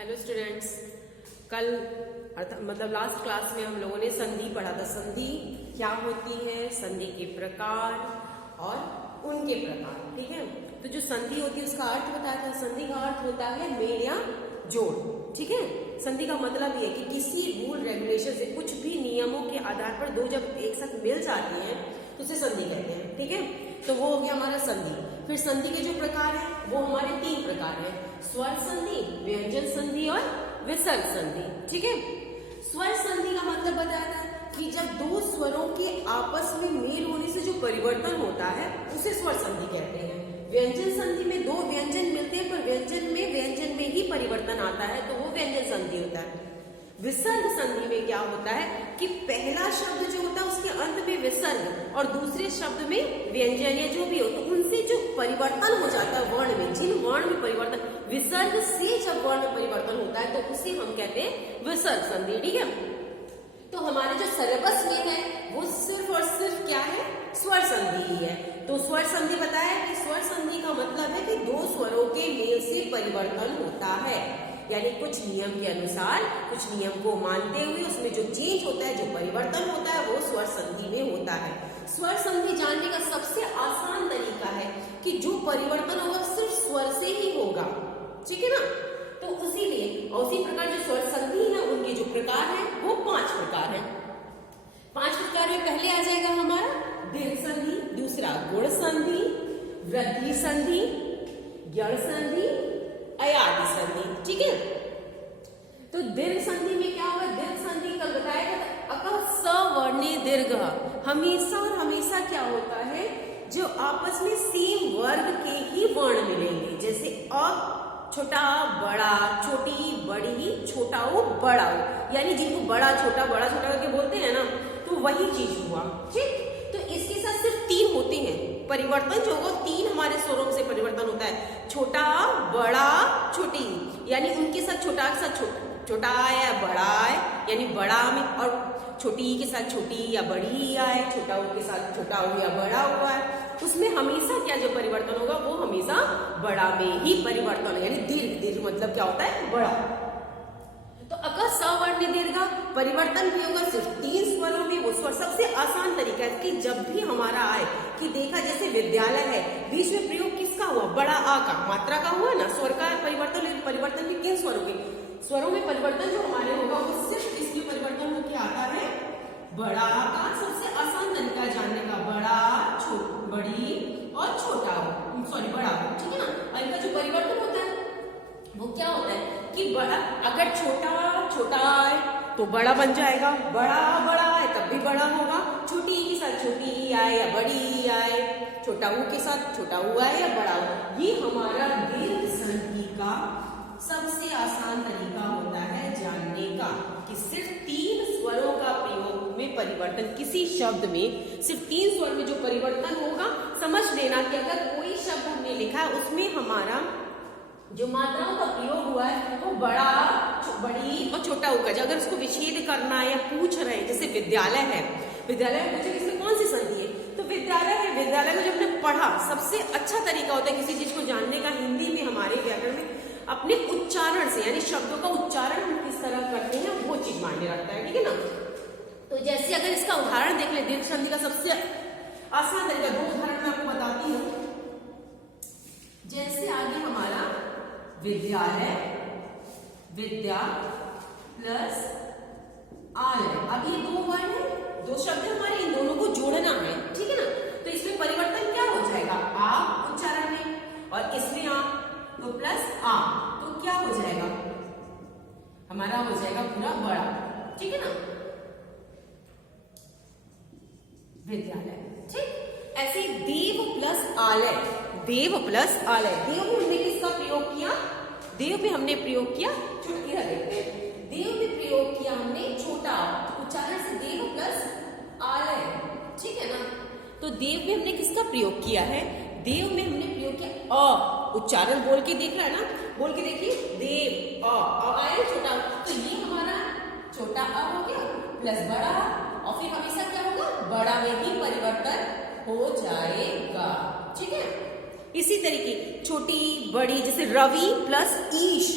Hello students, कल मतलब last class में हम लोगों ने संधि पढ़ा था। संधि क्या होती है, संधि के प्रकार और उनके प्रकार। ठीक है, तो जो संधि होती है उसका अर्थ बताया था। संधि का अर्थ होता है मेल या जोड़। ठीक है, संधि का मतलब ये है कि किसी रूल रेगुलेशन से, कुछ भी नियमों के आधार पर दो जब एक साथ मिल जाती हैं तो उसे संधि कहते हैं। ठीक है, तो वो हो गया हमारा संधि। फिर संधि के जो प्रकार है वो हमारे 3 प्रकार है: स्वर संधि, व्यंजन संधि और विसर्ग संधि। ठीक है, स्वर संधि का मतलब बताया था कि जब दो स्वरों के आपस में मेल होने से जो परिवर्तन होता है उसे स्वर संधि कहते हैं। व्यंजन संधि में दो व्यंजन मिलते हैं पर व्यंजन में ही परिवर्तन आता है तो वो व्यंजन संधि होता है। विसर्ग संधि में क्या होता है कि पहला शब्द जो होता है उसके अंत में विसर्ग और दूसरे शब्द में व्यंजन या जो भी हो, तो उनसे जो परिवर्तन हो जाता है वर्ण में, जिन वर्ण में परिवर्तन, विसर्ग से जब वर्ण में परिवर्तन होता है तो उसे हम कहते हैं विसर्ग संधि। ठीक है, तो हमारे जो सिलेबस में है वो सिर्फ और सिर्फ क्या है, स्वर संधि ही है। तो स्वर संधि बताया कि स्वर संधि का मतलब है कि दो स्वरों के मेल से परिवर्तन होता है, यानी कुछ नियम के अनुसार, कुछ नियम को मानते हुए उसमें जो चेंज होता है, जो परिवर्तन होता है वो स्वर संधि में होता है। स्वर संधि जानने का सबसे आसान तरीका है कि जो परिवर्तन होगा सिर्फ स्वर से ही होगा। ठीक है ना, तो उसी प्रकार जो स्वर संधि है उनके जो प्रकार है वो 5 प्रकार है। 5 प्रकार में पहले आ जाएगा हमारा दीर्घ संधि, दूसरा गुण संधि, वृद्धि संधि, जड़ संधि, अयादि संधि। ठीक है, तो दीर्घ संधि में क्या होगा, दीर्घ संधि कल बताया था अक सवर्णे दीर्घ। हमेशा क्या होता है, जो आपस में सेम वर्ग के ही वर्ण मिलेंगे, जैसे अ छोटा बड़ा, छोटी बड़ी, छोटा उ बड़ा उ, यानी जिनको बड़ा छोटा करके बोलते हैं ना, तो वही चीज हुआ। ठीक, तो इसके साथ सिर्फ 3 होते हैं परिवर्तन, जो होगा 3 हमारे स्वरों से परिवर्तन होता है, छोटा बड़ा छोटी, यानी उनके साथ छोटा के साथ छोटा आए या बड़ा आए, यानी बड़ा में, और छोटी के साथ छोटी या बड़ी आए, छोटा उ के साथ छोटा हो या बड़ा हुआ है, उसमें हमेशा क्या जो परिवर्तन होगा वो हमेशा बड़ा में ही परिवर्तन है, यानी दीर्घ मतलब क्या होता है, बड़ा। तो अगर सवर्ण दीर्घ परिवर्तन भी होगा सिर्फ 3 स्वरों में, वो स्वर सबसे आसान तरीका है कि जब भी हमारा आए कि देखा जैसे विद्यालय है, बीच में प्रयोग किसका हुआ, बड़ा आ का, मात्रा का हुआ ना, स्वर का परिवर्तन भी किन स्वरों के, स्वरों में परिवर्तन जो हमारे होगा वो सिर्फ इसमें परिवर्तन होकर आता है बड़ा का। सबसे आसान तरीका जानने का, बड़ा बड़ी और छोटा, बड़ा। ठीक है ना, और इनका जो परिवर्तन होता है वो क्या होता है कि बड़ा, अगर छोटा आए तो बड़ा बन जाएगा, बड़ा आए तब भी बड़ा होगा, छोटी के साथ छोटी आए या बड़ी आए, छोटा ऊ के साथ छोटा ऊ आए या बड़ा हो। ये हमारा दीर्घ संधि का सबसे आसान तरीका होता है जानने का कि सिर्फ 3 स्वरों का प्रयोग में परिवर्तन, किसी शब्द में सिर्फ 3 स्वर में जो परिवर्तन होगा, समझ लेना कि अगर कोई शब्द हमने लिखा है उसमें हमारा जो मात्राओं का प्रयोग हुआ है वो बड़ा, बड़ी और छोटा होगा। अगर उसको विच्छेद करना है या पूछ रहे हैं, जैसे विद्यालय है, विद्यालय में पूछे इसमें कौन सी संधि है, तो विद्यालय है, विद्यालय में जब हमने पढ़ा, सबसे अच्छा तरीका होता है किसी चीज को जानने का, हिंदी में हमारे व्याकरण में अपने उच्चारण से, यानी शब्दों का उच्चारण हम किस तरह करते हैं वो चीज मायने रखता है। ठीक है ना, तो जैसे अगर इसका उदाहरण देख ले, दीर्घ संधि का सबसे आसान तरीका, 2 उदाहरण मैं आपको बताती हूँ। जैसे आगे हमारा विद्यालय, विद्या प्लस आलय, अब ये 2 वर्ण है, 2 शब्द हमारे, इन दोनों को जोड़ना है। ठीक है ना, तो इसमें परिवर्तन क्या हो जाएगा, आ उच्चारण में, और इसमें आ तो प्लस आ, तो क्या हो जाएगा, हमारा हो जाएगा पूरा बड़ा। ठीक है ना, विद्यालय। ठीक, ऐसे देव प्लस आलय, देव प्लस आलय, देव में हमने किसका प्रयोग किया, देव में हमने प्रयोग किया, छोटा देखते हैं, देव में प्रयोग किया हमने छोटा, उच्चारण से देव प्लस आलय। ठीक है ना, तो देव में हमने किसका प्रयोग किया है, देव में हमने प्रयोग किया अ, उच्चारण बोल के देख रहा है ना, बोल के देखिए, देव अ आया छोटा, तो ये हमारा छोटा अ हो गया प्लस बड़ा, और फिर हमेशा क्या होगा, बड़ा में ही परिवर्तन हो जाएगा। ठीक है, इसी तरीके छोटी बड़ी, जैसे रवि प्लस ईश,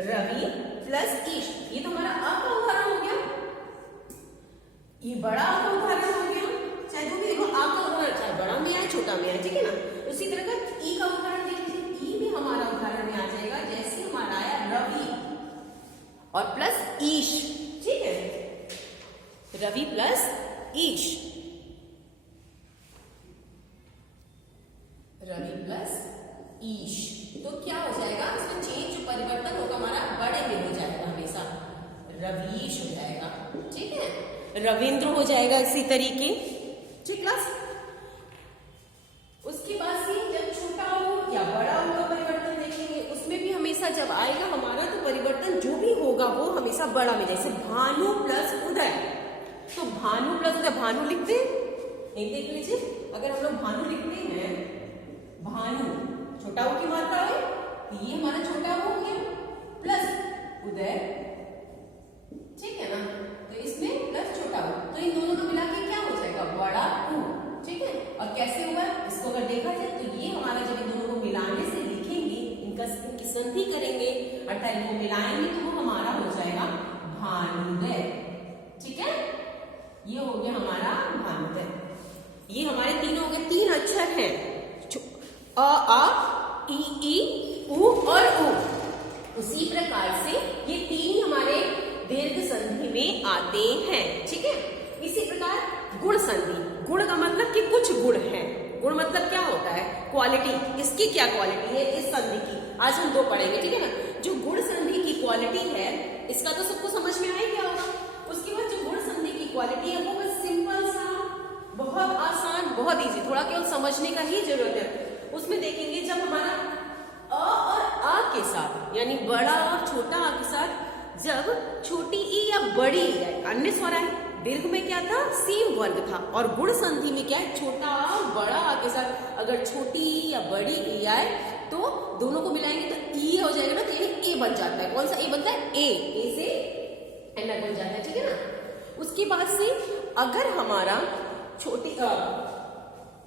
रवि प्लस ईश, ये तो हमारा अ का उदाहरण हो गया, ये बड़ा अ का उदाहरण हो गया, चाहे जो भी देखो आ का उदाहरण चाहे बड़ा में आए छोटा में आए, ठीक है ना। उसी तरह का ई का उदाहरण देख लीजिए, ई भी हमारा उदाहरण में आ जाएगा, जैसे हमारा आया रवि और प्लस ईश, ठीक है, रवि प्लस ईश, रवि प्लस ईश, तो क्या हो जाएगा, इसमें चेंज जो परिवर्तन होगा हमारा बड़े में हो जाएगा, हमेशा रवीश हो जाएगा, ठीक है, रविंद्र हो जाएगा इसी तरीके, ठीक क्लास। उसके बाद से जब छोटा हो या बड़ा हो का परिवर्तन देखेंगे, उसमें भी हमेशा जब आएगा हमारा तो परिवर्तन जो भी होगा वो हमेशा बड़ा में, जैसे भानु प्लस उदय, तो भानु प्लस उदय, भानु लिखते हैं, एक देख लीजिए, अगर हम लोग भानु लिखते हैं, भानु छोटा हो की मात्रा है, ये हमारा छोटा हो गया, प्लस उदय, ठीक है ना, तो इसमें प्लस छोटा हो, तो इन दोनों को मिला के क्या हो जाएगा, बड़ा ऊ, ठीक है। और कैसे हुआ इसको अगर देखा जाए तो ये हमारा जब इन दोनों को मिलाने से लिखेंगे, इनकी संधि करेंगे अर्थात इनको मिलाएंगे तो वो हमारा हो जाएगा भानुदय, ठीक है, ये हो गया हमारा भानुदय। ये हमारे तीनों हो गए, तीन अक्षर हैं, अ आ ई उ और उ। उसी प्रकार से ये तीन हमारे दीर्घ संधि में आते हैं, ठीक है। इसी प्रकार गुण संधि, गुण का मतलब कि कुछ गुण है, गुण मतलब क्या होता है, क्वालिटी, इसकी क्या क्वालिटी है इस संधि की, आज हम दो पढ़ेंगे, ठीक है ना। जो गुण संधि की क्वालिटी है इसका तो सबको समझ में आ गया होगा। उसके बाद जो गुण संधि की क्वालिटी है वो बस सिंपल सा, बहुत आसान, बहुत इजी, थोड़ा केवल समझने का ही जरूरत है। उसमें देखेंगे जब हमारा अ और आ के साथ, यानी बड़ा और छोटा आ के साथ जब छोटी ई या बड़ी ई आए, अन्य स्वर आए, दीर्घ में क्या था, सेम वर्ग था, और गुण संधि में क्या है, छोटा आ बड़ा आ के साथ अगर छोटी या बड़ी ई आए तो दोनों को मिलाएंगे तो ई हो जाएगा ना, तो यानी ए बन जाता है। कौन सा ए बनता है, ए से एन बन जाता है, ठीक है ना। उसके बाद से अगर हमारा छोटी अ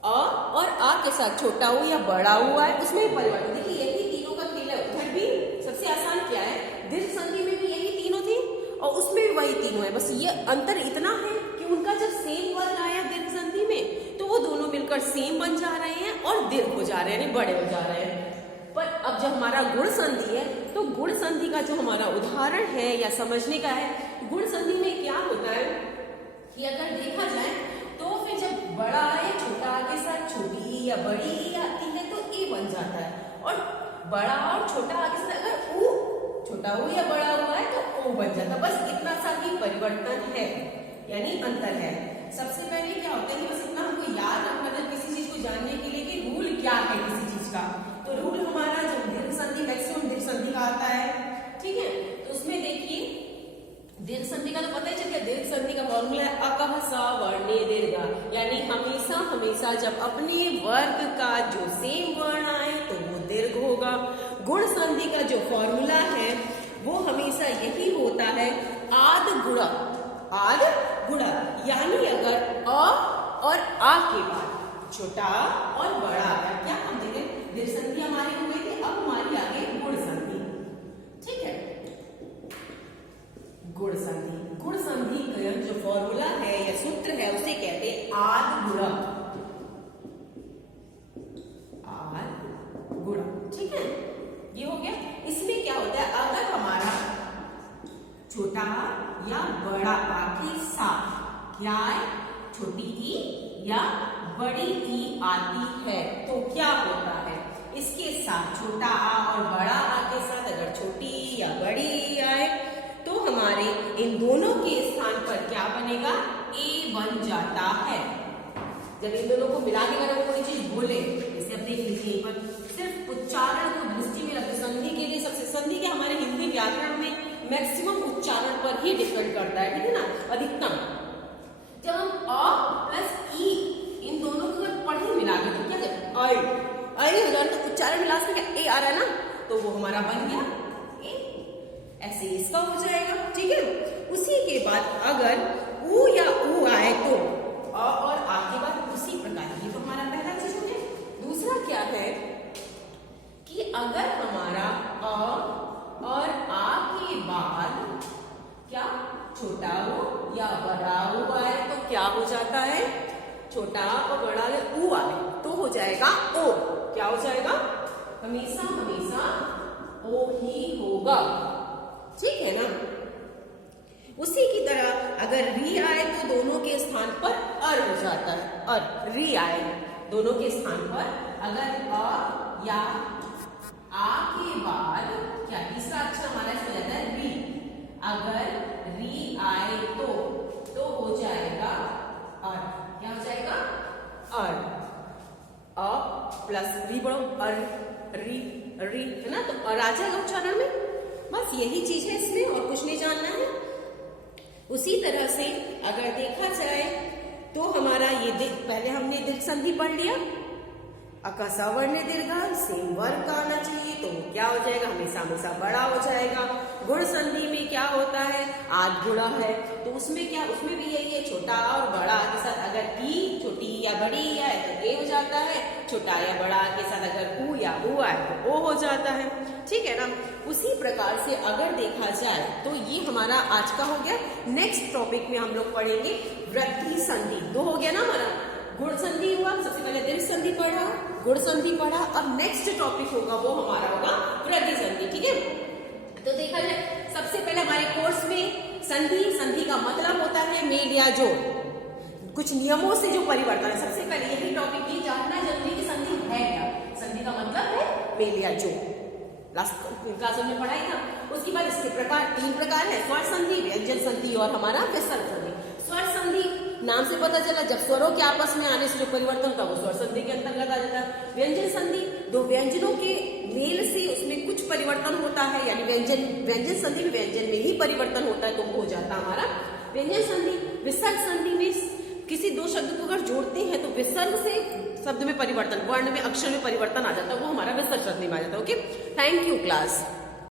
और आ के साथ छोटा हो या बड़ा हुआ है, उसमें भी परिवर्तन, देखिए यही तीनों का खेल है। उधर भी सबसे आसान क्या है, दीर्घ संधि में भी यही तीनों थी और उसमें भी वही तीनों है, बस ये अंतर इतना है कि उनका जब सेम वर्ग आया दीर्घ संधि में तो वो दोनों मिलकर सेम बन जा रहे हैं और दीर्घ हो जा रहे हैं, बड़े हो जा रहे हैं। पर अब जब हमारा गुण संधि है तो गुण संधि का जो हमारा उदाहरण है या समझने का है, गुण संधि में क्या होता है कि अगर देखा जाए तो फिर जब बड़ा है छोटा के साथ छोटी ई या बड़ी ई आती है तो ए बन जाता है, और बड़ा और छोटा के साथ अगर ऊ छोटा हो या बड़ा हुआ है तो ओ बन जाता है। बस इतना सा ही परिवर्तन है, यानी अंतर है। सबसे पहले क्या होता है कि बस इतना हमको याद रखना था किसी चीज को जानने के लिए कि रूल क्या है किसी चीज का। तो रूल हमारा जब दीर्घ संधि, मैक्सिमम दीर्घ संधि का आता है, ठीक है, तो उसमें देखिए दीर्घ संधि का तो पता ही चल गया, दीर्घ संधि का फॉर्मूला है अकह सा वर्णे दीर्घ, यानी हमेशा हमेशा जब अपने वर्ग का जो सेम वर्ण आए तो वो दीर्घ होगा। गुण संधि का जो फॉर्मूला है वो हमेशा यही होता है आद गुणा, आद गुणा, यानी अगर अ और आ के बाद छोटा और बड़ा आया, क्या हम देखें दीर्घ संधि हमारी हो गई थी, अब हमारी आगे गुण संधि, ठीक है। गुण संधि, गुण संधि का जो फॉर्मूला है या सूत्र है उसे कहते हैं आद गुणा, आद गुणा, ठीक है, ये हो गया। इसमें क्या होता है, अगर हमारा छोटा या बड़ा आ के साथ क्या है, छोटी ई या बड़ी ई आती है तो क्या होता है, इसके साथ छोटा आ और बड़ा आ के साथ अगर छोटी या बड़ी ई आए तो हमारे इन दोनों के स्थान पर क्या बनेगा, ए बन जाता है। जब इन दोनों को मिला के अगर हम कोई चीज बोले, जैसे अब देख लीजिए पर सिर्फ उच्चारण को दृष्टि में रखते, संधि के लिए सबसे, संधि के हमारे हिंदी व्याकरण में मैक्सिमम उच्चारण पर ही डिपेंड करता है, ठीक है ना, अधिकतम। जब हम अ प्लस ई इन दोनों को अगर पढ़े मिला के तो क्या आई हो जाए, तो उच्चारण में लास्ट में क्या ए आ रहा है ना, तो वो हमारा बन गया ए, ऐसे इसका हो जाएगा, ठीक है। उसी के बाद अगर ऊ या ऊ आए तो अ और आ के बाद उसी प्रकार, ये तो हमारा पहला चीज हो गया। दूसरा क्या है कि अगर हमारा अ और आ छोटा और बड़ा ऊ आए तो हो जाएगा ओ। क्या हो जाएगा? हमेशा हमेशा ओ ही होगा। ठीक है ना? उसी की तरह अगर री आए तो दोनों के स्थान पर अर हो जाता है। अर री आए दोनों के स्थान पर अगर अ या आ के बाद क्या तीसरा अक्षर हमारा इसमें जाता है री। अगर री आए तो हो जाएगा अर। क्या हो जाएगा? अर। अ प्लस री बढ़ो अर री री है ना, तो अर आ जाएगा उच्चारण में। बस यही चीज है इसमें, और कुछ नहीं जानना है। उसी तरह से अगर देखा जाए तो हमारा ये पहले हमने दीर्घ संधि पढ़ लिया। अकसा वर्ण दीर्घ सेम वर्ग का आना चाहिए तो क्या हो जाएगा? हमेशा हमेशा बड़ा हो जाएगा। गुण संधि में क्या होता है? आद गुणा है तो उसमें क्या, उसमें भी यही है, छोटा और बड़ा के साथ अगर ई छोटी या बड़ी आए तो ए हो जाता है, छोटा या बड़ा के साथ अगर ऊ या ऊ आए तो ओ हो जाता है। ठीक है ना? उसी प्रकार से अगर देखा जाए तो ये हमारा आज का हो गया। नेक्स्ट टॉपिक में हम लोग पढ़ेंगे वृद्धि संधि। दो हो गया ना हमारा, गुण संधि हुआ, सबसे पहले दीर्घ संधि पढ़ा, गुण संधि पढ़ा, और नेक्स्ट टॉपिक होगा वो हमारा होगा वृद्धि संधि। ठीक है? तो देखा जाए सबसे पहले हमारे कोर्स में संधि का मतलब होता है मेल या जोड़, कुछ नियमों से जो परिवर्तन है। सबसे पहले यही टॉपिक ये जानना जरूरी कि संधि है क्या। संधि का मतलब है मेल या जोड़, लास्ट क्लास में पढ़ाई था। उसके बाद इसके प्रकार 3 प्रकार है, स्वर संधि, व्यंजन संधि और हमारा विसर्ग संधि। स्वर संधि नाम से पता चला, जब स्वरों के आपस में आने से जो परिवर्तन होता है वो स्वर संधि के अंतर्गत आ जाता है। व्यंजन संधि दो व्यंजनों के मेल से उसमें कुछ परिवर्तन होता है, यानी व्यंजन संधि में व्यंजन में ही परिवर्तन होता है तो वो हो जाता है हमारा व्यंजन संधि। विसर्ग संधि में किसी दो शब्द को अगर जोड़ते हैं तो विसर्ग से शब्द में परिवर्तन, वर्ण में अक्षर में परिवर्तन आ जाता है, वो हमारा विसर्ग संधि में आ जाता है। Okay, thank you class.